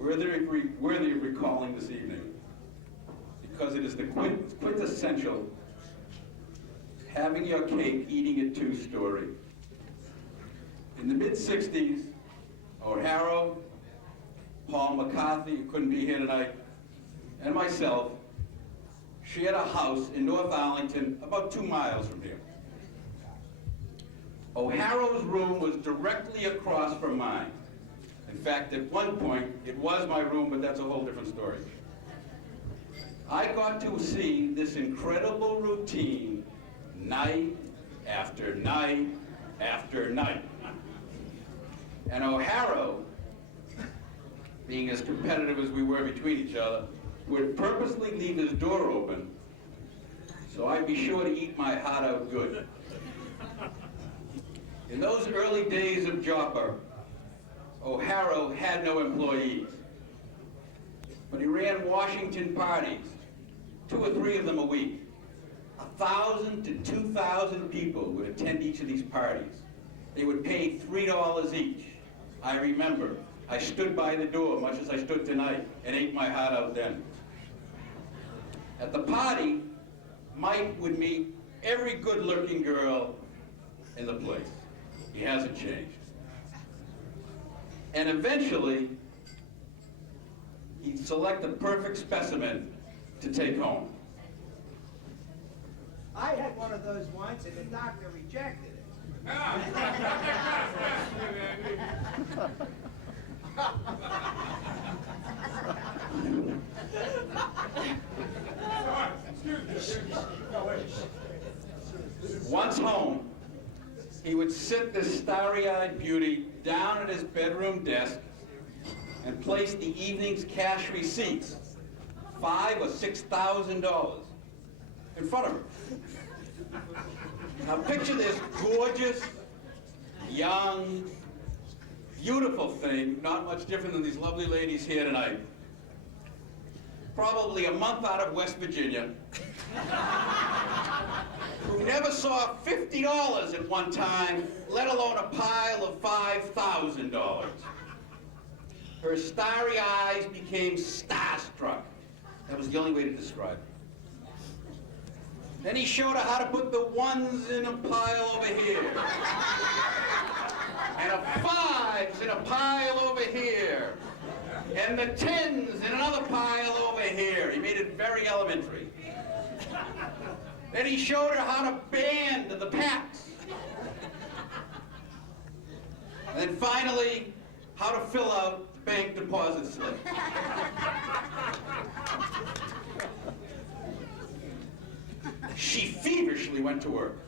worthy of recalling this evening, because it is the quintessential having your cake, eating it too story. In the mid-60s, O'Hara, Paul McCarthy, who couldn't be here tonight, and myself shared a house in North Arlington, about 2 miles from here. O'Hara's room was directly across from mine. In fact, at one point, it was my room, but that's a whole different story. I got to see this incredible routine night after night after night. And O'Hara, being as competitive as we were between each other, would purposely leave his door open so I'd be sure to eat my heart out good. In those early days of Joppa, O'Hara had no employees, but he ran Washington parties, 2 or 3 of them a week. 1,000 to 2,000 people would attend each of these parties. They would pay $3 each. I remember, I stood by the door, much as I stood tonight, and ate my heart out then. At the party, Mike would meet every good-looking girl in the place. He hasn't changed. And eventually, he'd select the perfect specimen to take home. I had one of those once, and the doctor rejected it. Once home, he would sit this starry-eyed beauty down at his bedroom desk and place the evening's cash receipts, $5,000 or $6,000, in front of her. Now picture this gorgeous, young, beautiful thing, not much different than these lovely ladies here tonight. Probably a month out of West Virginia, who never saw $50 at one time, let alone a pile of $5,000. Her starry eyes became starstruck. That was the only way to describe it. Then he showed her how to put the ones in a pile over here, and a fives in a pile over here, and the tens in another pile over here. He made it very elementary. Then he showed her how to band the packs. And then finally, how to fill out the bank deposit slip. She feverishly went to work,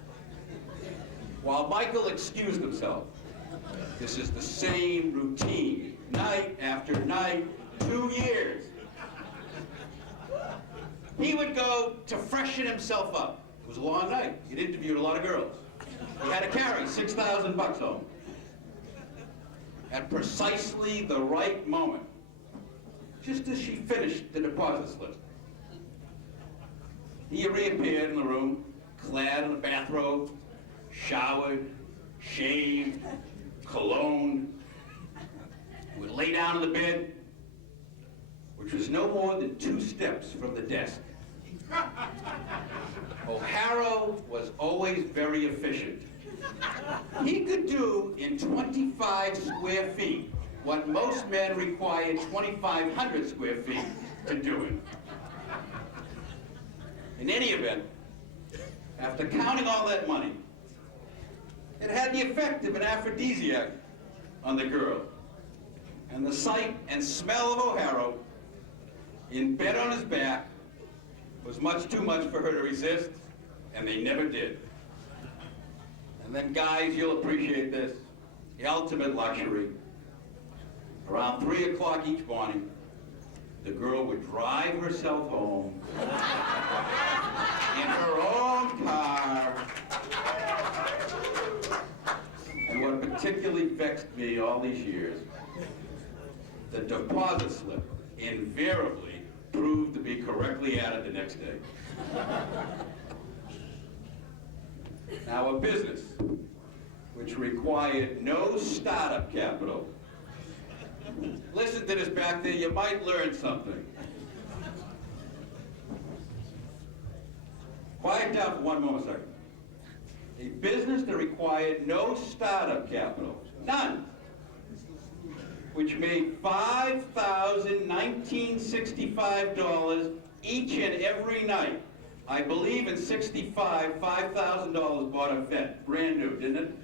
while Michael excused himself. This is the same routine, night after night, 2 years. He would go to freshen himself up. It was a long night. He'd interviewed a lot of girls. He had to carry $6,000 home. At precisely the right moment, just as she finished the deposit slip, he reappeared in the room, clad in a bathrobe, showered, shaved, cologne. He would lay down on the bed, which was no more than 2 steps from the desk. O'Hara was always very efficient. He could do in 25 square feet what most men require 2,500 square feet to do it. In any event, after counting all that money, it had the effect of an aphrodisiac on the girl. And the sight and smell of O'Hara in bed on his back was much too much for her to resist, and they never did. And then, guys, you'll appreciate this, the ultimate luxury. Around 3 o'clock each morning, the girl would drive herself home in her own car. And what particularly vexed me all these years, the deposit slip invariably proved to be correctly added the next day. Now, a business which required no startup capital Listen to this back there, you might learn something. Quiet down for one moment, sir. A business that required no startup capital, none, which made $5,1965 each and every night. I believe in '65, $5,000 bought a vet, brand new, didn't it?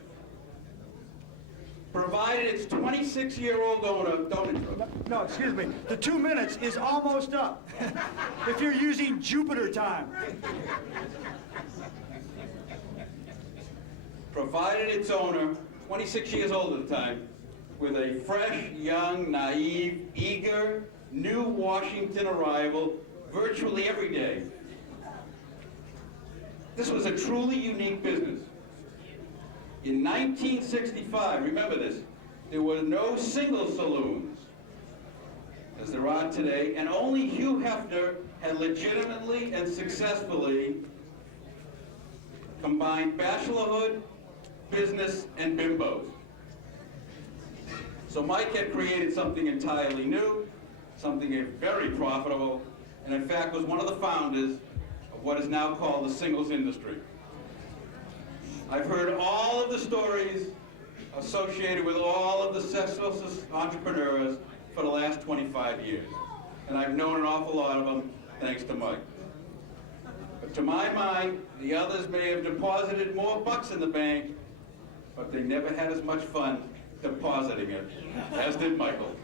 Provided its 26-year-old owner, don't interrupt. No, excuse me. The 2 minutes is almost up. If you're using Jupiter time. Provided its owner, 26 years old at the time, with a fresh, young, naive, eager, new Washington arrival virtually every day. This was a truly unique business. In 1965, remember this, there were no single saloons, as there are today, and only Hugh Hefner had legitimately and successfully combined bachelorhood, business, and bimbos. So Mike had created something entirely new, something very profitable, and in fact was one of the founders of what is now called the singles industry. I've heard all of the stories associated with all of the successful entrepreneurs for the last 25 years. And I've known an awful lot of them thanks to Mike. But to my mind, the others may have deposited more bucks in the bank, but they never had as much fun depositing it as did Michael.